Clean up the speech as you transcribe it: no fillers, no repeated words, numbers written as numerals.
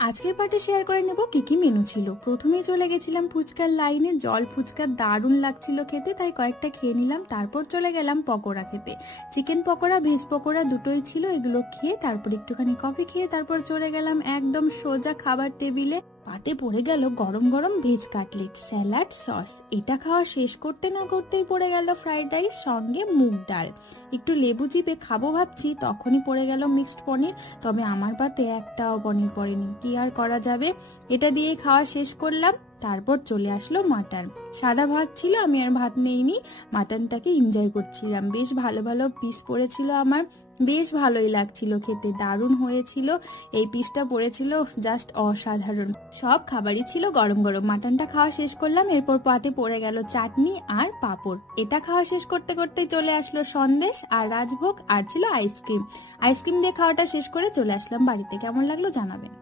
আজকের পার্টে শেয়ার করে নেব কি কি মেনু ছিল। প্রথমেই চলে গেছিলাম ফুচকার লাইনে। জল ফুচকা দারুণ লাগছিল খেতে, তাই কয়েকটা খেয়ে নিলাম। তারপর চলে গেলাম পকোড়া খেতে। চিকেন পকোড়া, ভেজ পকোড়া দুটোই ছিল। এগুলো খেয়ে তারপর একটুখানি কফি খেয়ে তারপর চলে গেলাম একদম সোজা খাবার টেবিলে। পাতে পড়ে গেল গরম গরম ভেজ কাটলেট, স্যালাড, সস। এটা খাওয়া শেষ করতে না করতেই পড়ে গেল ফ্রাইড রাইস সঙ্গে মুগ ডাল। একটু লেবু চিপে খাবো ভাবছি, তখনই পড়ে গেল মিক্সড পনির। তবে আমার পাতে একটাও পনির পড়েনি, কি আর করা যাবে। এটা দিয়ে খাওয়া শেষ করলাম। তারপর চলে আসলো মাটন। সাদা ভাত ছিল, আমি আর ভাত নেইনি, মাটনটাকে এনজয় করছিলাম। বেশ ভালো ভালো পিস পড়েছিল আমার, বেশ ভালোই লাগছিল খেতে, দারুণ হয়েছিল। এই পিসটা পড়েছিল জাস্ট অসাধারণ। সব খাবারই ছিল গরম গরম। মাটনটা খাওয়া শেষ করলাম, এরপর পাতে পড়ে গেল চাটনি আর পাঁপড়। এটা খাওয়া শেষ করতে করতে চলে আসলো সন্দেশ আর রাজভোগ, আর ছিল আইসক্রিম। আইসক্রিম দিয়ে খাওয়াটা শেষ করে চলে আসলাম বাড়িতে। কেমন লাগলো জানাবেন।